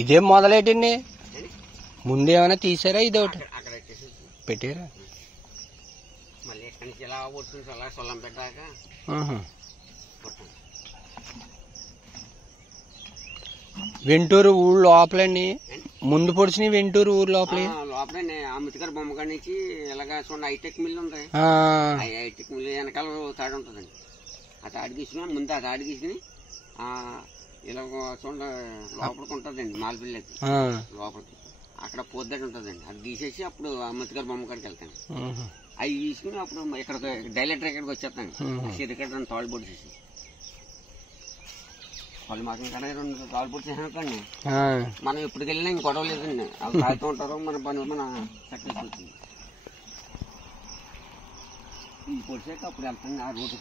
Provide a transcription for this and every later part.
ఇదే మొదలెటండి ముందేమైనా తీసారా ఇదొకటి అక్కడ పెట్టారా మళ్ళీ ఎక్కడి నుంచి ఇలా కొడుతుంది అలా సొల్లం పెట్టాక వెంటూరు ఊరు లోపలండి ముందు పొడిచిన వెంటూరు ఊరు లోపలే లోపలే అంబేద్కర్ బొమ్మ కాడి నుంచి ఇలాగా చూడండి హైటెక్ మిల్ ఉంది హైటెక్ మిల్ వెనకాల తాడు ఉంటుందండి ఆ తాడు తీసుకుని ముందు ఆ తాడు తీసుకుని ఇలా చూడండి లోపలికి ఉంటుందండి మాల్పిల్లకి లోపలికి అక్కడ పొద్దుట ఉంటుందండి అది తీసేసి అప్పుడు అంబేద్కర్ బొమ్మ కాడికి వెళ్తాను అవి తీసుకుని అప్పుడు ఇక్కడ డైలెక్టర్ ఇక్కడికి వచ్చేస్తాను సిరికట్ట తాళ్ళు పొడిచేసి వాళ్ళు మాకు ఇక్కడ 2 తాళ్ళు పొడిచేసానుకోండి మనం ఎప్పటికి వెళ్ళినా ఇంక గొడవ లేదండి అవి తాగుతూ ఉంటారు మన పని మన సక్సెస్ అవుతుంది ఈ పొడిచాక అప్పుడు వెళ్తాను ఆ రోడ్డు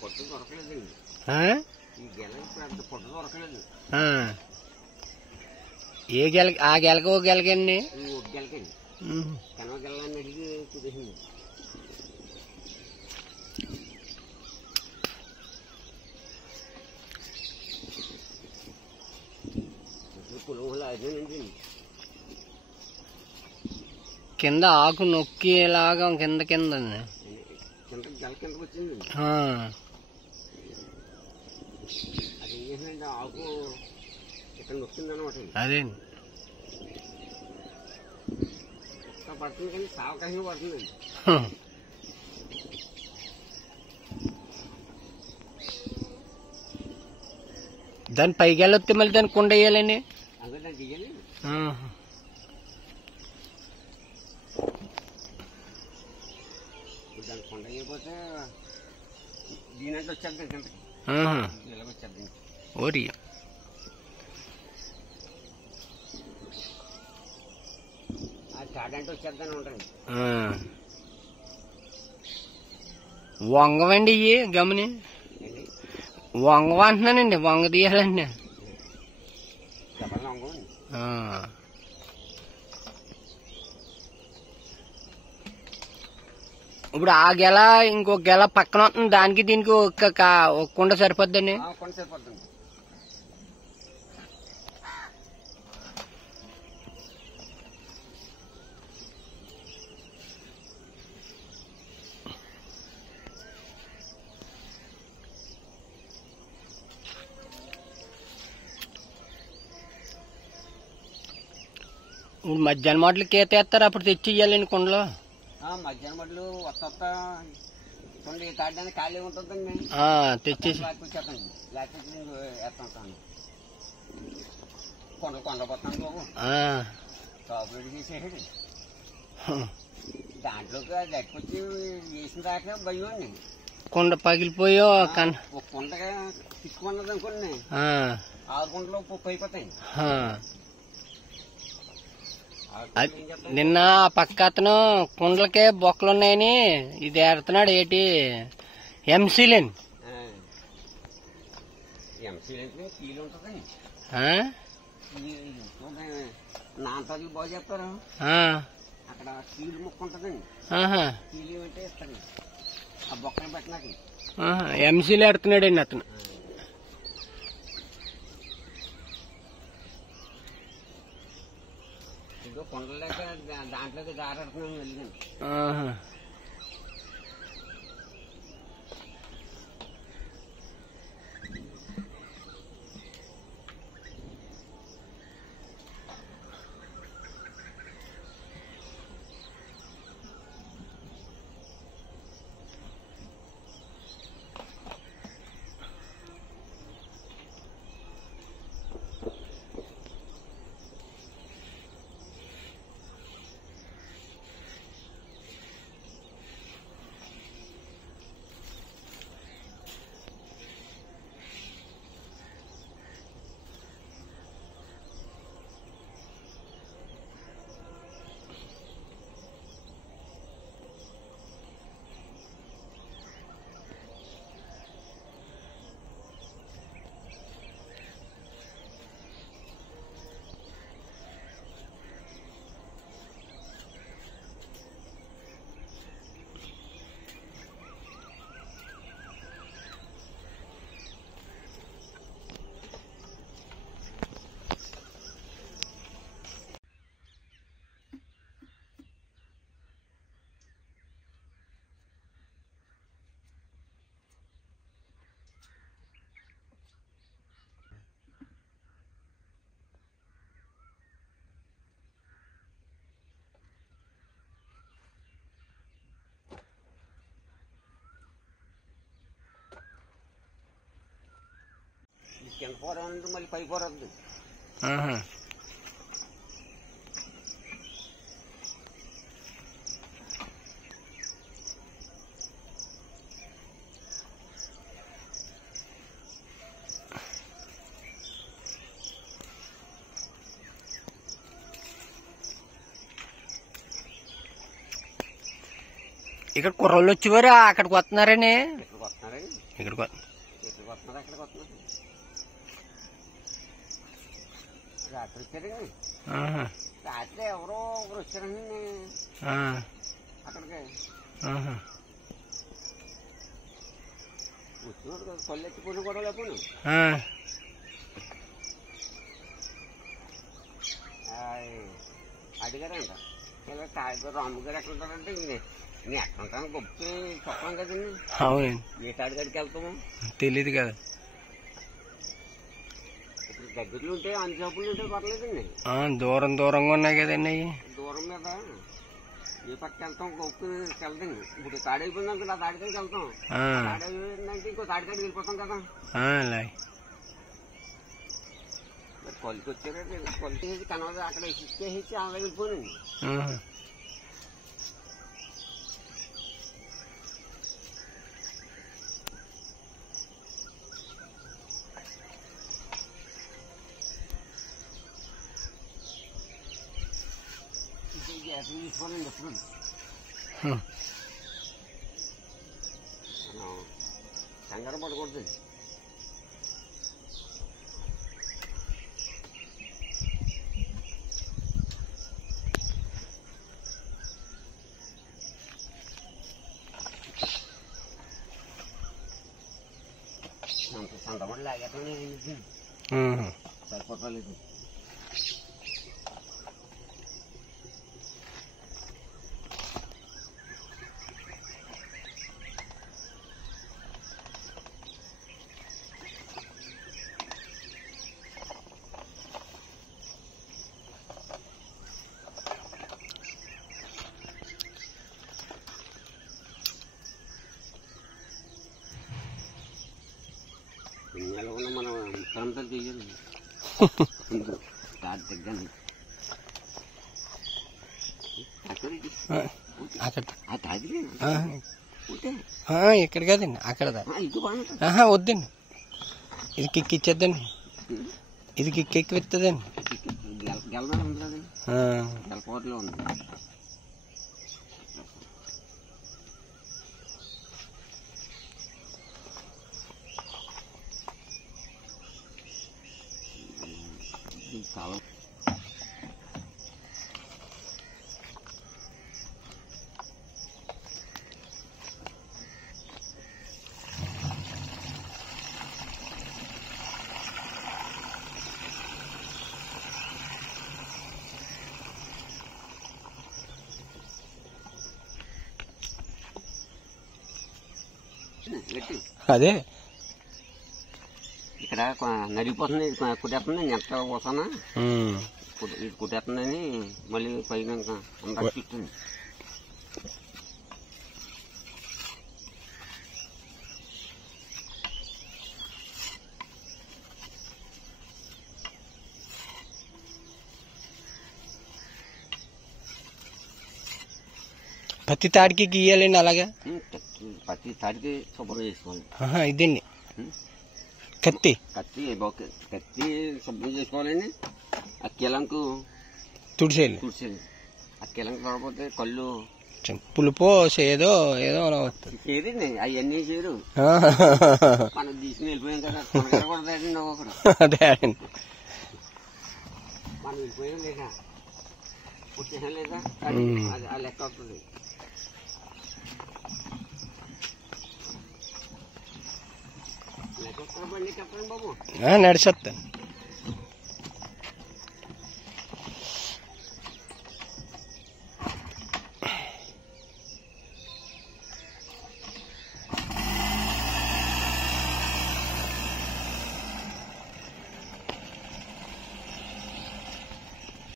పొట్టు దొరకలేదండి ఈ గెల ఇప్పుడు అంత పొట్టు దొరకలేదు ఏ గెల ఆ గెలక ఓ గెలకండి ఒక గెలకండి కనవ గెలని అడిగి కుదేసింది పొలం అదేనండి కింద ఆకు నొక్కేలాగా కింద కింద గెల కిందకి వచ్చింది అది ఏం చేసిందండి ఆకు ఇక్కడ నొక్కింది అనమాట అదే పడుతుంది కానీ సావకాశంగా పడుతుందండి దాని పైకి వెళ్ళొస్తే మళ్ళీ దాన్ని కుండ వేయాలండి అదే దాన్ని తీయాలి దాన్ని కొండ అయిపోతే దీనంటే వచ్చేద్దాం కిందకి ఇలాగ వచ్చేద్దాం ఓరి ఆ చాడంటే వచ్చేద్దానే ఉంటుంది వంగవండి ఇవి గమని వంగ అంటున్నానండి వంగ తీయాలండి ఇప్పుడు ఆ గెల ఇంకో గెల పక్కన వస్తుంది దానికి దీనికి ఒక కుండ సరిపోద్దండి మధ్యాహ్నం మాటలకి ఏతేస్తారు అప్పుడు తెచ్చి ఇయ్యాలండి కుండలో మధ్యాహ్నం మట్లు వస్తా చూడండి తాడడానికి ఖాళీ ఉంటుందండి తెచ్చేసి వచ్చేస్తాండి లేకపోతే వేస్తాను కొండ పోతాను బాబు టాప్ చేసేసాడు దాంట్లోకి లెక్కొచ్చి వేసిన దాకా భయం అండి కుండ పగిలిపోయో ఒక కుండగా తిక్కున్నది అనుకోండి 6 కుండలో పప్పు అయిపోతాయి నిన్న పక్క అతను కుండలకే బొక్కలున్నాయని ఇది ఏడుతున్నాడు ఏంటి ఎంసీలేని నాంతలు బాగు చేస్తారు అక్కడ స్టీల్ ముక్క ఉంటదండి స్టీల్ అంటే ఇస్తారు ఆ బొక్కలు పెట్టినాక ఎంసీలు ఎడుతున్నాడండి అతను కొండలేక దాంట్లోకి దారాడుతున్నాను వెళ్ళింది కింద పొర ఉంది, మళ్ళీ పై పొర వద్దు. ఇక్కడ కుర్రోళ్ళు వచ్చేవారు అక్కడికి వస్తున్నారని. ఇక్కడికి వస్తున్నారండి, ఇక్కడికి ఇక్కడికి వస్తున్నారు, అక్కడికి వస్తున్నారు. రాత్రి వచ్చారండి, రాత్రి ఎవరో ఒకరు వచ్చారండి అక్కడికి. వచ్చినప్పుడు కదా పళ్ళు ఎత్తిపోయిన కూడా లేకపోయినా అడిగారంట. ఇలా రాము గారు ఎక్కడ ఉంటారంటే నేను ఎక్కడ ఉంటాను గొప్ప చెప్పాం కదండి. అవునండి, ఏ తాడిగడికి వెళ్తాము తెలీదు కదా. ఇప్పుడు దగ్గరలో ఉంటే అన్ని షాపులు ఉంటే పర్లేదండి. దూరం దూరంగా ఉన్నాయి కదండి. దూరం మీద ఏ పక్క వెళ్తాం గొప్ప వెళ్దండి. ఇప్పుడు తాడి అయిపోయింది అనుకుంటే ఆ తాడికాడికి వెళ్తాం. తాడి అయిపోయిందంటే ఇంకో తాడికాడికి వెళ్ళిపోతాం కదా. మరి కొలికి వచ్చారంటే కొలికి వేసి కనవద అక్కడ ఇచ్చేసి అలా వెళ్ళిపోయింది. తీసుకోవాలండి ఎప్పుడు కంగారు పడకూడదు. సంతమడి లాగేస్తాను సరిపోతలేదు. ఎలా ఉన్నా మనం ఇక్కడంతా చెయ్యాలి. తాడి తగ్గాను ఇక్కడ కదండి, అక్కడ వద్దండి. ఇది కిక్ ఇచ్చేద్దండి, ఇది కిక్ ఎక్కిస్తుందండి. గెలపోట్లో ఉంది. కాలం అదే ఇక్కడ నడిగిపోతుంది, కుట్టేస్తుంది. ఎంత పోతానా ఇది కుట్టేస్తుందని మళ్ళీ పైన అందరికి చుట్టింది. పత్తి తాడికి గీయాలండి అలాగా. పత్తి తాడికి శుభ్రం చేసుకోవాలి. ఇదండి కత్తి కత్తి శుభ్రం చేసుకోవాలండి. ఆ కిలంకు తుడిసేయాలి. ఆ కిలంకు రాకపోతే కళ్ళు పులుపో ఏదో ఏదో చేయదండి. అవన్నీ చేయరు. మనం తీసుకుని వెళ్ళిపోయాం కదా కొనకూడదండి. ఒకరు అదే మనం వెళ్ళిపోయాం లేదా పుట్టేసాం లేదా అది ఆ లెక్క అవుతుంది. లెక్క బండి చెప్పండి బాబు, నడిచేస్తాను.